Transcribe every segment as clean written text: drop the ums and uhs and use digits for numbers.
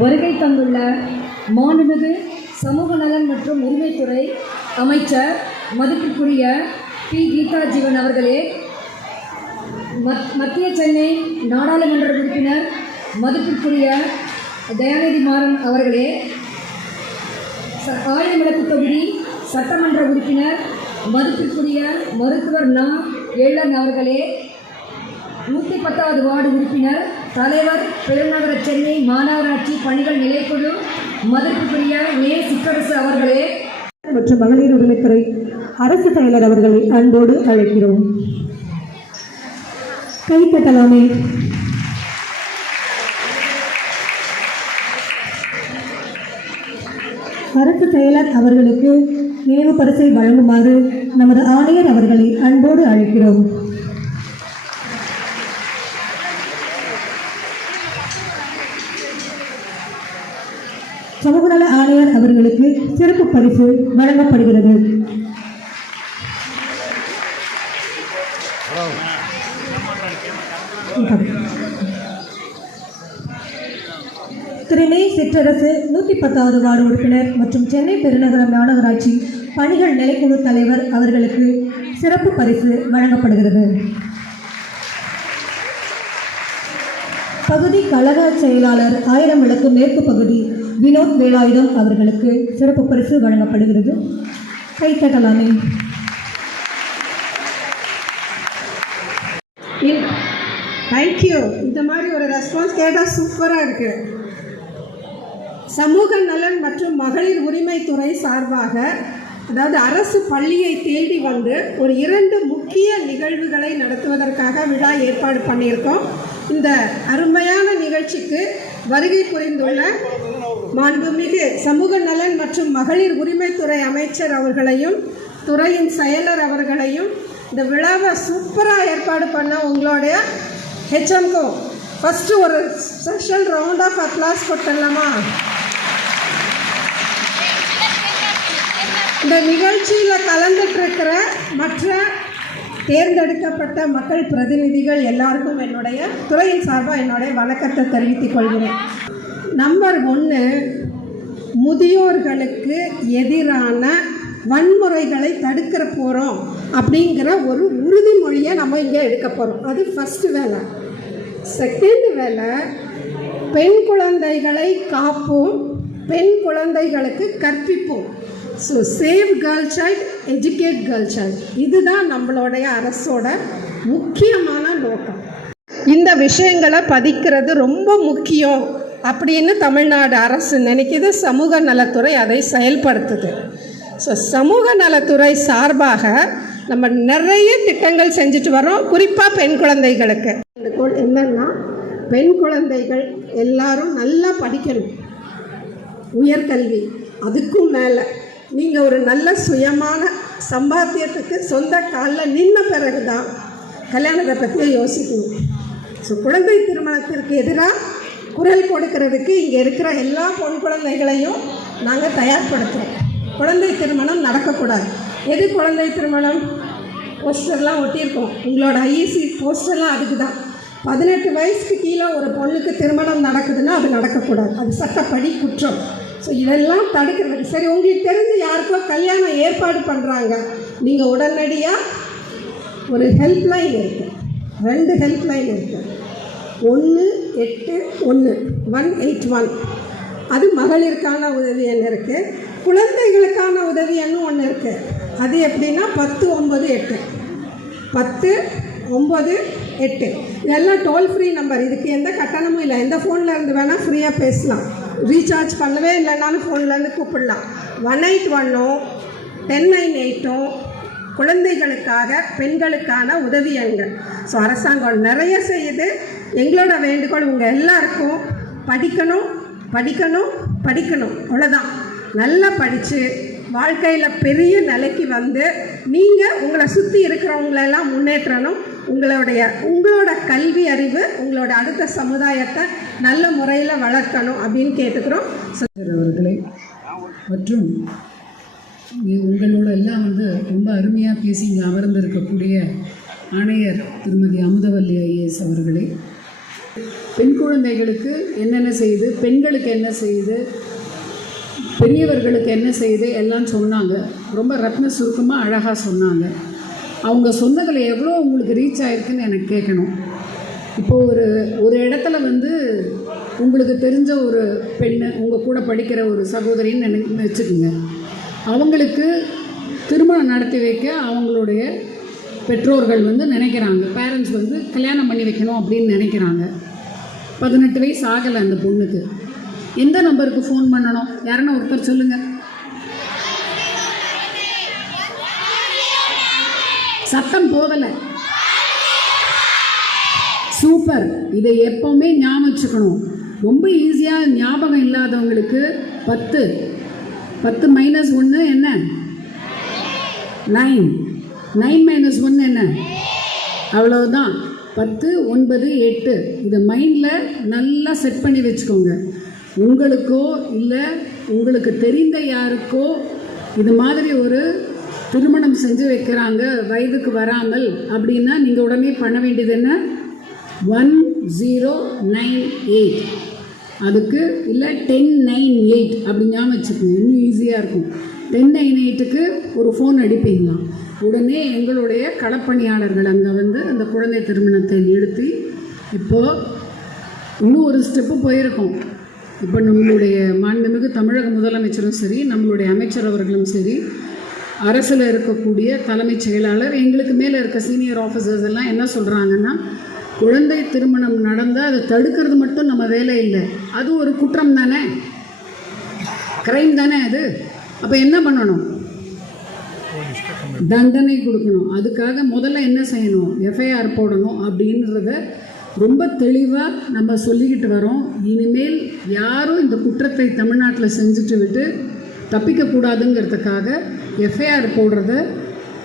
வருகை தந்துள்ள மாண்புமிகு சமூக நலன் மற்றும் உரிமைத்துறை அமைச்சர் மதிப்பிற்குரிய பி. கீதா ஜீவன் அவர்களே, மத்திய சென்னை நாடாளுமன்ற உறுப்பினர் மதிப்பிற்குரிய தயாநிதி மாறன் அவர்களே, ஆயிரம்விளக்கு தொகுதி சட்டமன்ற உறுப்பினர் மதிப்பிற்குரிய மருத்துவர் நா. எழிலன் அவர்களே, 110வது வார்டு உறுப்பினர் தலைவர் பெருநகர சென்னை மாநகராட்சி பணிகள் நிலைக்குழு மதிப்புக்குரிய மே. சிற்றரசு அவர்களே மற்றும் மகளிர் உரிமைத்துறை அரசு செயலர் அவர்களை அன்போடு அழைக்கிறோம். கைத்தட்டலாமே. அரசு செயலர் அவர்களுக்கு நினைவு பரிசை வழங்குமாறு நமது ஆணையர் அவர்களை அன்போடு அழைக்கிறோம். சமூகநல ஆணையர் அவர்களுக்கு சிறப்பு பரிசு வழங்கப்படுகிறது. திரு மே. சிற்றரசு 110வது வார்டு உறுப்பினர் மற்றும் சென்னை பெருநகர மாநகராட்சி பணிகள் நிலைக்குழு தலைவர் அவர்களுக்கு சிறப்பு பரிசு வழங்கப்படுகிறது. பகுதி கழக செயலாளர் ஆயிரம்விளக்கு மேற்கு பகுதி வினோத் வேலாயுதம் அவர்களுக்கு சிறப்பு பரிசு வழங்கப்படுகிறது. கைத்தட்டலாமே. தேங்க்யூ. இந்த மாதிரி ஒரு ரெஸ்பான்ஸ் கேட்டால் சூப்பராக இருக்குது. சமூக நலன் மற்றும் மகளிர் உரிமைத்துறை சார்பாக, அதாவது அரசு பள்ளியை தேடி வந்து ஒரு 2 முக்கிய நிகழ்வுகளை நடத்துவதற்காக விழா ஏற்பாடு பண்ணியிருக்கோம். இந்த அருமையான நிகழ்ச்சிக்கு வருகை புரிந்துள்ள மாண்புமிகு சமூக நலன் மற்றும் மகளிர் உரிமைத்துறை அமைச்சர் அவர்களையும் துறையின் செயலர் அவர்களையும் இந்த விழாவை சூப்பராக ஏற்பாடு பண்ண உங்களுடைய ஹெச்எம்க்கும் ஃபஸ்ட்டு ஒரு ஸ்பெஷல் ரவுண்ட் ஆஃப் அப்ளாஸ் கொடுத்துடலாமா? இந்த நிகழ்ச்சியில் கலந்துட்டுருக்கிற மற்ற தேர்ந்தெடுக்கப்பட்ட மக்கள் பிரதிநிதிகள் எல்லாருக்கும் என்னுடைய துறையின் சார்பாக என்னுடைய வணக்கத்தை தெரிவித்துக் கொள்கிறேன். நம்பர் 1, முதியோர்களுக்கு எதிரான வன்முறைகளை தடுக்க போகிறோம் அப்படிங்கிற ஒரு உறுதிமொழியை நம்ம இங்கே எடுக்க போகிறோம். அது ஃபஸ்ட்டு வேலை. செகண்ட் வேலை, பெண் குழந்தைகளை காப்போம், பெண் குழந்தைகளுக்கு கற்பிப்போம். So save girl child, educate girl child, இதுதான் நம்மளுடைய அரசோட முக்கியமான நோக்கம். இந்த விஷயங்களை பதிக்கிறது ரொம்ப முக்கியம் அப்படின்னு தமிழ்நாடு அரசு நினைக்கிது. சமூக நலத்துறை அதை செயல்படுத்துது. ஸோ சமூக நலத்துறை சார்பாக நம்ம நிறைய திட்டங்கள் செஞ்சுட்டு வரோம், குறிப்பாக பெண் குழந்தைகளுக்கு. என்னன்னா, பெண் குழந்தைகள் எல்லாரும் நல்லா படிக்கணும், உயர்கல்வி, அதுக்கும் மேலே நீங்கள் ஒரு நல்ல சுயமான சம்பாத்தியத்துக்கு சொந்த காலில் நின்ன பிறகு தான் கல்யாணத்தை பற்றியே யோசிக்கணும். ஸோ குழந்தை திருமணத்திற்கு எதிராக குரல் கொடுக்கறதுக்கு இங்கே இருக்கிற எல்லா பொன் குழந்தைகளையும் நாங்கள் தயார்படுத்துகிறோம். குழந்தை திருமணம் நடக்கக்கூடாது. எது குழந்தை திருமணம்? போஸ்டர்லாம் ஒட்டியிருக்கோம், உங்களோட ஐஇசி போஸ்டர்லாம் அதுக்கு தான். 18 வயசுக்கு கீழே ஒரு பொண்ணுக்கு திருமணம் நடக்குதுன்னா அது நடக்கக்கூடாது, அது சட்டப்படி குற்றம். ஸோ இதெல்லாம் தடுக்கிறதுக்கு சரி, உங்களுக்கு தெரிஞ்சு யாருக்கோ கல்யாணம் ஏற்பாடு பண்ணுறாங்க, நீங்கள் உடனடியாக ஒரு ஹெல்ப்லைன் இருக்குது, 2 ஹெல்ப்லைன் இருக்குது. 181 அது மகளிருக்கான உதவி எண் இருக்குது. குழந்தைகளுக்கான உதவி எண்ணும் ஒன்று இருக்குது. அது எப்படின்னா 1098 இதெல்லாம் டோல் ஃப்ரீ நம்பர். இதுக்கு எந்த கட்டணமும் இல்லை. எந்த ஃபோனில் இருந்து வேணால் ஃப்ரீயாக பேசலாம். ரீசார்ஜ் பண்ணவே இல்லைனாலும் ஃபோன்லேருந்து கூப்பிடலாம். 181 1098 குழந்தைகளுக்காக, பெண்களுக்கான உதவி எண்கள். ஸோ அரசாங்கம் நிறைய செய்யுது. எங்களோட வேண்டுகோள் உங்கள் எல்லாருக்கும் படிக்கணும், படிக்கணும், படிக்கணும், அவ்வளோதான். நல்லா படித்து வாழ்க்கையில் பெரிய நிலைக்கு வந்து நீங்கள் உங்களை சுற்றி இருக்கிறவங்களெல்லாம் முன்னேற்றணும். உங்களோட கல்வி அறிவு உங்களோட அடுத்த சமுதாயத்தை நல்ல முறையில் வளர்க்கணும் அப்படின்னு கேட்டுக்கிறோம். அவர்களே மற்றும் உங்களோட எல்லாம் ரொம்ப அருமையாக பேசி இங்கே அமர்ந்திருக்கக்கூடிய ஆணையர் திருமதி அமுதவல்லி ஐஏஎஸ் அவர்களே, பெண் குழந்தைகளுக்கு என்னென்ன செய்யுது, பெண்களுக்கு என்ன செய்யுது, பெரியவர்களுக்கு என்ன செய்யுது எல்லாம் சொன்னாங்க. ரொம்ப ரத்ன சுருக்கமாக அழகாக சொன்னாங்க. அவங்க சொன்னதில் எவ்வளோ உங்களுக்கு ரீச் ஆகிருக்குன்னு எனக்கு கேட்கணும். இப்போது ஒரு இடத்துல உங்களுக்கு தெரிஞ்ச ஒரு பெண்ணு, உங்கள் கூட படிக்கிற ஒரு சகோதரின்னு வச்சுக்கோங்க. அவங்களுக்கு திருமணம் நடத்தி வைக்க அவங்களுடைய பெற்றோர்கள் நினைக்கிறாங்க, பேரண்ட்ஸ் கல்யாணம் பண்ணி வைக்கணும் அப்படின்னு நினைக்கிறாங்க. 18 வயசு ஆகலை அந்த பொண்ணுக்கு. எந்த நம்பருக்கு ஃபோன் பண்ணணும்? யாருன்னா ஒருத்தர் சொல்லுங்கள். சத்தம் போதலை. சூப்பர். இதை எப்போவுமே ஞாபகம் வச்சுக்கணும். ரொம்ப ஈஸியாக ஞாபகம் இல்லாதவங்களுக்கு 10 - 1 என்ன? 9. 9 - 1 என்ன? அவ்வளவுதான். 10, 9, 8. இதை மைண்டில் நல்லா செட் பண்ணி வச்சுக்கோங்க. உங்களுக்கோ இல்லை உங்களுக்கு தெரிந்த யாருக்கோ இது மாதிரி ஒரு திருமணம் செஞ்சு வைக்கிறாங்க வயதுக்கு வராமல் அப்படின்னா நீங்கள் உடனே பண்ண வேண்டியது என்ன? 1098. அதுக்கு இல்லை 1098 அப்படி ஞாபகம் வச்சுக்கோங்க, இன்னும் ஈஸியாக இருக்கும். 1098க்கு ஒரு ஃபோன் அடிப்பீங்களாம். உடனே எங்களுடைய களப்பணியாளர்கள் அங்கே அந்த குழந்தை திருமணத்தை நிறுத்தி இப்போது இன்னும் ஒரு ஸ்டெப்பு போயிருக்கோம். இப்போ நம்மளுடைய மாண்புமிகு தமிழக முதலமைச்சரும் சரி, நம்மளுடைய அமைச்சர் அவர்களும் சரி, அரசில் இருக்கக்கூடிய தலைமைச் செயலாளர், எங்களுக்கு மேலே இருக்க சீனியர் ஆஃபீஸர்ஸ் எல்லாம் என்ன சொல்கிறாங்கன்னா, குழந்தை திருமணம் நடந்தால் அதை தடுக்கிறது மட்டும் நம்ம வேலை இல்லை, அது ஒரு குற்றம் தானே, கிரைம் தானே அது. அப்போ என்ன பண்ணணும்? தண்டனை கொடுக்கணும். அதுக்காக முதல்ல என்ன செய்யணும்? எஃப்ஐஆர் போடணும் அப்படின்றத ரொம்ப தெளிவாக நம்ம சொல்லிக்கிட்டு வரோம். இனிமேல் யாரும் இந்த குற்றத்தை தமிழ்நாட்டில் செஞ்சுட்டு விட்டு தப்பிக்கக்கூடாதுங்கிறதுக்காக எஃப்ஐஆர் போடுறத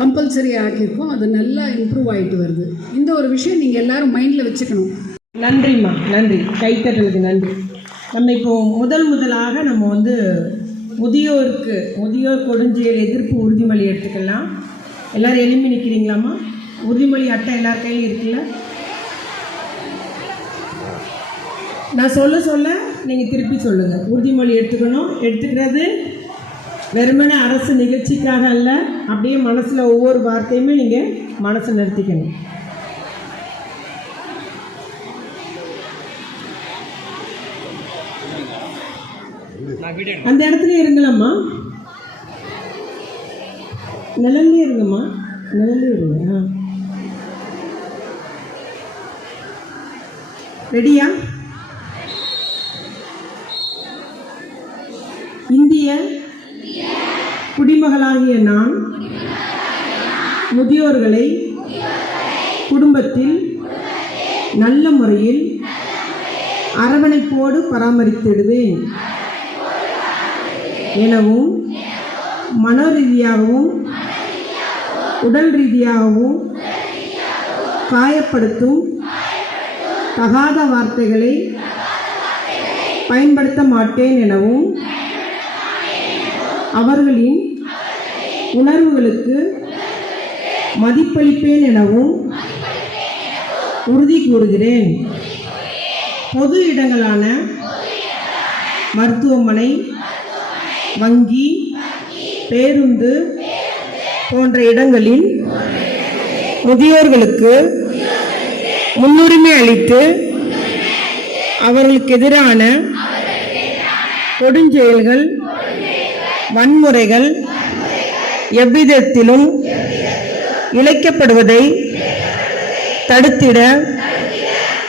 கம்பல்சரி ஆக்கியிருக்கோம். அது நல்லா இம்ப்ரூவ் ஆகிட்டு வருது. இந்த ஒரு விஷயம் நீங்கள் எல்லோரும் மைண்டில் வச்சுக்கணும். நன்றிம்மா, நன்றி. கைத்தட்டலுக்கு நன்றி. நம்ம இப்போது முதலாக நம்ம முதியோர் கொடுஞ்செயல் எதிர்ப்பு உறுதிமொழி எடுத்துக்கலாம். எல்லோரும் எழுப்பி நிற்கிறீங்களாம்மா? உறுதிமொழி அட்டை எல்லார் கையிலும் இருக்குல்ல? நான் சொல்ல நீங்கள் திருப்பி சொல்லுங்கள். உறுதிமொழி எடுத்துக்கிறது வெறுமனே அரசு நிகழ்ச்சிக்காக அல்ல, அப்படியே மனசில் ஒவ்வொரு வார்த்தையுமே நீங்கள் மனசை நிறுத்திக்கணும். அந்த இடத்துல இருங்களம்மா, நிழல்லே இருங்கம்மா, நிழல்லே இருங்க. ரெடியா? இந்திய குடிமகளாகிய நான் முதியோர்களை குடும்பத்தில் நல்ல முறையில் அரவணைப்போடு பராமரித்திடுவேன் எனவும், மனோரீதியாகவும் உடல் ரீதியாகவும் காயப்படுத்தும் தகாத வார்த்தைகளை பயன்படுத்த மாட்டேன் எனவும், அவர்களின் உணர்வுகளுக்கு மதிப்பளிப்பேன் எனவும் உறுதி கூறுகிறேன். பொது இடங்களான மருத்துவமனை, வங்கி, பேருந்து போன்ற இடங்களில் முதியோர்களுக்கு முன்னுரிமை அளித்து அவர்களுக்கு எதிரான கொடுஞ்செயல்கள், வன்முறைகள் எவ்விதத்திலும் இழைக்கப்படுவதை தடுத்திட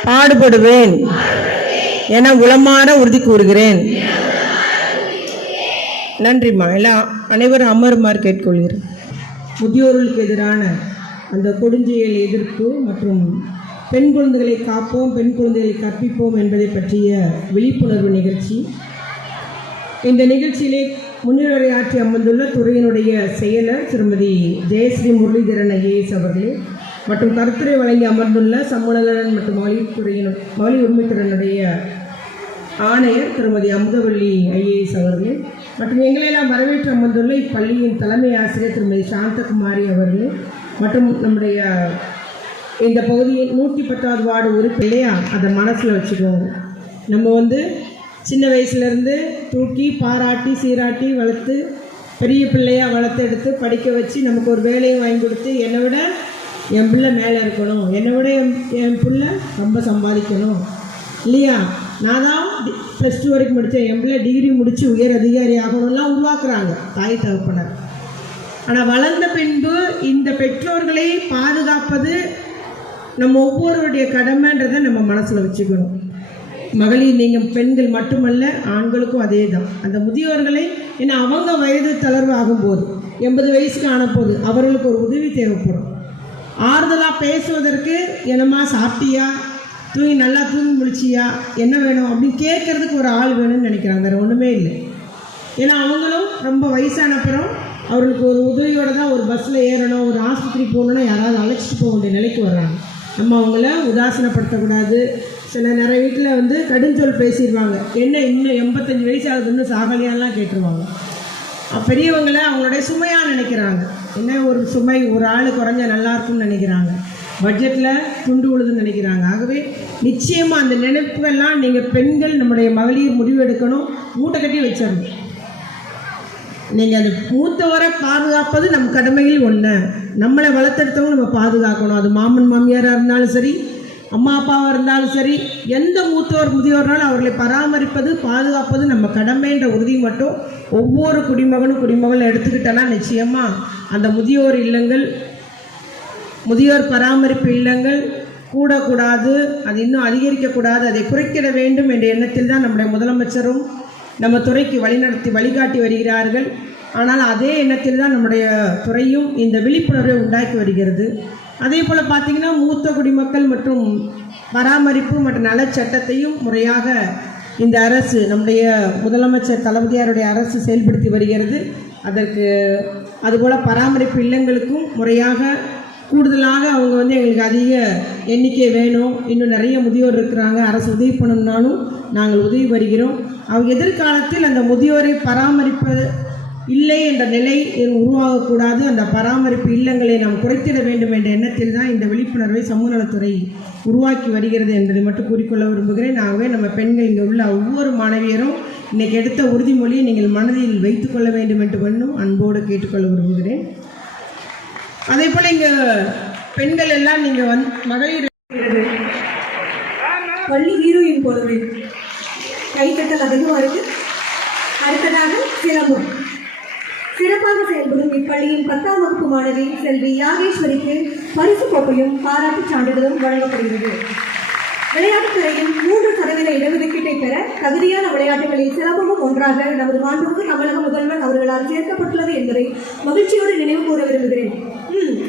பாடுபடுவேன் என உளமாற உறுதி கூறுகிறேன். நன்றிம்மா. அனைவரும் அமருமாறு கேட்டுக்கொள்கிறேன். முதியோர்களுக்கு எதிரான அந்த கொடுஞ்செயல் எதிர்ப்பு மற்றும் பெண் குழந்தைகளை காப்போம், பெண் குழந்தைகளை கற்பிப்போம் என்பதை பற்றிய விழிப்புணர்வு நிகழ்ச்சி. இந்த நிகழ்ச்சியிலே முன்னுரையாற்றி அமர்ந்துள்ள துறையினுடைய செயலர் திருமதி ஜெயஸ்ரீ முரளிதரன் ஐஏஎஸ் அவர்களே மற்றும் கருத்துரை வழங்கி அமர்ந்துள்ள சமூகநலன் மற்றும் மகளிர் உரிமைத்துறையினுடைய ஆணையர் திருமதி அமுதவள்ளி ஐஏஎஸ் அவர்களே மற்றும் எங்களெல்லாம் வரவேற்று அமர்ந்துள்ள இப்பள்ளியின் தலைமை ஆசிரியர் திருமதி சாந்தகுமாரி அவர்களே மற்றும் நம்முடைய இந்த பகுதியில் 110வது வார்டு உறுப்பு இல்லையா, அதை மனசில் வச்சுக்கோங்க. நம்ம சின்ன வயசுலேருந்து தூக்கி பாராட்டி சீராட்டி வளர்த்து பெரிய பிள்ளையாக வளர்த்து எடுத்து படிக்க வச்சு நமக்கு ஒரு வேலையை வாங்கி கொடுத்து என்னை விட என் பிள்ளை மேலே இருக்கணும், என்னை விட என் பிள்ளை ரொம்ப சம்பாதிக்கணும் இல்லையா, நான் தான் +2 வரைக்கும் முடித்தேன், என் பிள்ளை டிகிரி முடித்து உயர் அதிகாரி ஆகணும்லாம் உருவாக்குறாங்க தாய் தகப்பனர். ஆனால் வளர்ந்த பின்பு இந்த பெற்றோர்களை பாதுகாப்பது நம்ம ஒவ்வொருவருடைய கடமைன்றதை நம்ம மனசில் வச்சுக்கணும். மகளிர் நீங்கள் பெண்கள் மட்டுமல்ல, ஆண்களுக்கும் அதே தான். அந்த முதியோர்களை ஏன்னா அவங்க வயது தளர்வு ஆகும்போது 80 வயசுக்கு ஆனபோது அவர்களுக்கு ஒரு உதவி தேவைப்படும். ஆறுதலாக பேசுவதற்கு என்னம்மா சாப்பிட்டியா, நல்லா தூங்கி முடிச்சியா, என்ன வேணும் அப்படின்னு கேட்குறதுக்கு ஒரு ஆள் வேணும்னு நினைக்கிறாங்க. வேறு ஒன்றுமே இல்லை. ஏன்னா அவங்களும் ரொம்ப வயசான அப்புறம் அவர்களுக்கு ஒரு உதவியோடு தான் ஒரு பஸ்ஸில் ஏறணும், ஒரு ஆஸ்பத்திரி போகணுன்னா யாராவது அழைச்சிட்டு போக வேண்டிய நிலைக்கு வர்றாங்க. நம்ம அவங்கள உதாசீனப்படுத்தக்கூடாது. சில நிறைய வீட்டில் கடுஞ்சொல் பேசிடுவாங்க, என்ன இன்னும் 85 வயசு ஆகுதுன்னு சாகலியான்லாம் கேட்டுருவாங்க. பெரியவங்களை அவங்களுடைய சுமையாக நினைக்கிறாங்க. என்ன ஒரு சுமை, ஒரு ஆள் குறைஞ்சா நல்லாயிருக்கும்னு நினைக்கிறாங்க, பட்ஜெட்டில் துண்டு உழுதுன்னு நினைக்கிறாங்க. ஆகவே நிச்சயமாக அந்த நினைப்புகள்லாம் நீங்கள் பெண்கள் நம்முடைய மகளிர் முடிவு எடுக்கணும், மூட்டை கட்டி வச்சிடணும். நீங்கள் அந்த மூத்தவரை பாதுகாப்பது நம் கடமையில் ஒன்று. நம்மளை வளர்த்தெடுத்தவங்க நம்ம பாதுகாக்கணும். அது மாமன் மாமியாராக இருந்தாலும் சரி, அம்மா அப்பாவாக இருந்தாலும் சரி, எந்த மூத்தோர் முதியோர்னாலும் அவர்களை பராமரிப்பது பாதுகாப்பது நம்ம கடமைன்ற உறுதி மட்டும் ஒவ்வொரு குடிமகனும் குடிமகளும் எடுத்துக்கிட்டோன்னா நிச்சயமாக அந்த முதியோர் இல்லங்கள், முதியோர் பராமரிப்பு இல்லங்கள் கூடக்கூடாது, அது இன்னும் அதிகரிக்கக்கூடாது, அதை குறைக்கிட வேண்டும் என்ற எண்ணத்தில் தான் நம்முடைய முதலமைச்சரும் நம்ம துறைக்கு வழிகாட்டி வருகிறார்கள். ஆனால் அதே எண்ணத்தில் தான் நம்முடைய துறையும் இந்த விழிப்புணர்வை உண்டாக்கி வருகிறது. அதே போல் பார்த்திங்கன்னா மூத்த குடிமக்கள் மற்றும் பராமரிப்பு மற்றும் நலச்சட்டத்தையும் முறையாக இந்த அரசு, நம்முடைய முதலமைச்சர் தளபதியாருடைய அரசு செயல்படுத்தி வருகிறது. அதற்கு அதுபோல் பராமரிப்பு இல்லங்களுக்கும் முறையாக கூடுதலாக அவங்க எங்களுக்கு அதிக எண்ணிக்கை வேணும், இன்னும் நிறைய முதியோர் இருக்கிறாங்க, அரசு உதவி பண்ணணும்னாலும் நாங்கள் உதவி வருகிறோம். அவங்க எதிர்காலத்தில் அந்த முதியோரை பராமரிப்பது இல்லை என்ற நிலை உருவாகக்கூடாது. அந்த பராமரிப்பு இல்லங்களை நாம் குறைத்திட வேண்டும் என்ற எண்ணத்தில் தான் இந்த விழிப்புணர்வை சமூக நலத்துறை உருவாக்கி வருகிறது என்பதை மட்டும் கூறிக்கொள்ள விரும்புகிறேன். ஆகவே நம்ம பெண்கள் இங்கே உள்ள ஒவ்வொரு மாணவியரும் இன்றைக்கி எடுத்த உறுதிமொழியை நீங்கள் மனதில் வைத்துக்கொள்ள வேண்டும் என்று மட்டும் அன்போடு கேட்டுக்கொள்ள விரும்புகிறேன். அதே போல் இங்கே பெண்கள் எல்லாம் நீங்கள் மகளிர் பள்ளி ஹீரோயின் போலவே கைத்தட்டல் அதிகமாக இருக்கு. அடுத்ததாக சிலம்பம். சிறப்பாக செயல்படும் இப்பள்ளியின் 10ஆம் வகுப்பு மாணவி செல்வி யாகேஸ்வரிக்கு பரிசு கோப்பையும் பாராட்டு சான்றிதழும் வழங்கப்படுகிறது. விளையாட்டுத் துறையில் 3% இடஒதுக்கீட்டை பெற தகுதியான விளையாட்டுகளில் சிலம்பமும் ஒன்றாக நமது மாண்புமிகு தமிழக முதல்வர் அவர்களால் சேர்க்கப்பட்டுள்ளது என்பதை மகிழ்ச்சியோடு நினைவு கூற விரும்புகிறேன்.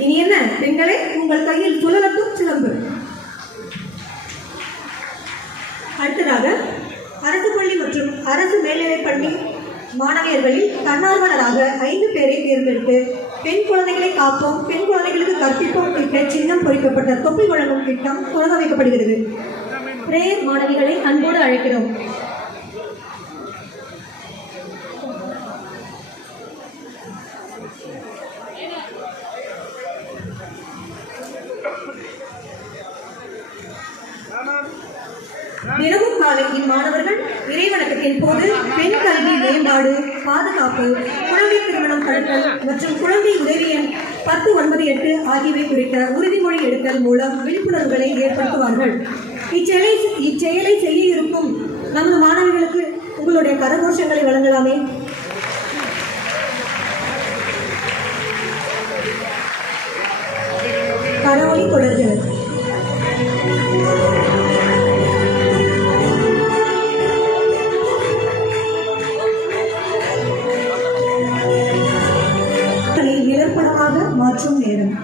இனி என்ன பெண்களே, உங்கள் கையில் சுழலட்டும் சிலம்பு. அடுத்ததாக அரசு பள்ளி மற்றும் அரசு மேல்நிலைப் பள்ளி மாணவியர்களில் தன்னார்வலராக 5 பேரை தேர்ந்தெடுத்து பெண் குழந்தைகளை காப்போம், பெண் குழந்தைகளுக்கு கற்பிப்போம் திட்ட சின்னம் பொறிக்கப்பட்ட தொப்பி வழங்கும் திட்டம் தொடங்க வைக்கப்படுகிறது. பிரேயர் மாணவிகளை அன்போடு அழைக்கிறோம். தினமும் காலை இம்மாணவர்கள் இறைவணக்கத்தின் போது பெண் கல்வி மேம்பாடு, பாதுகாப்பு, குழந்தை திருமணம் தடுத்தல் மற்றும் குழந்தை உதவி எண் 1098 ஆகியவை குறித்த உறுதிமொழி எடுத்தல் மூலம் விழிப்புணர்வுகளை ஏற்படுத்துவார்கள். இச்செயலை செய்ய இருக்கும் நமது மாணவர்களுக்கு உங்களுடைய கரகோஷங்களை வழங்கலாமே. கரவொலி தொடர்கிறது. நிலப்படமாக மாற்றும் நேரம்.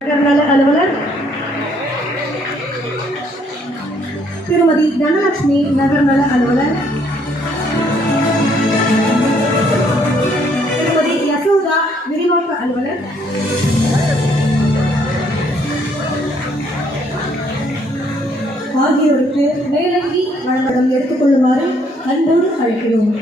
நகர்நல அலுவலர் திருமதி தனலட்சுமி, நகர்நல அலுவலர் திருமதி யசோதா, விரிவாக்க அலுவலர் ஆகியோருக்கு மேலங்கி வழங்கடம் எடுத்துக்கொள்ளுமாறு அன்போடு அழைக்கிறோம்.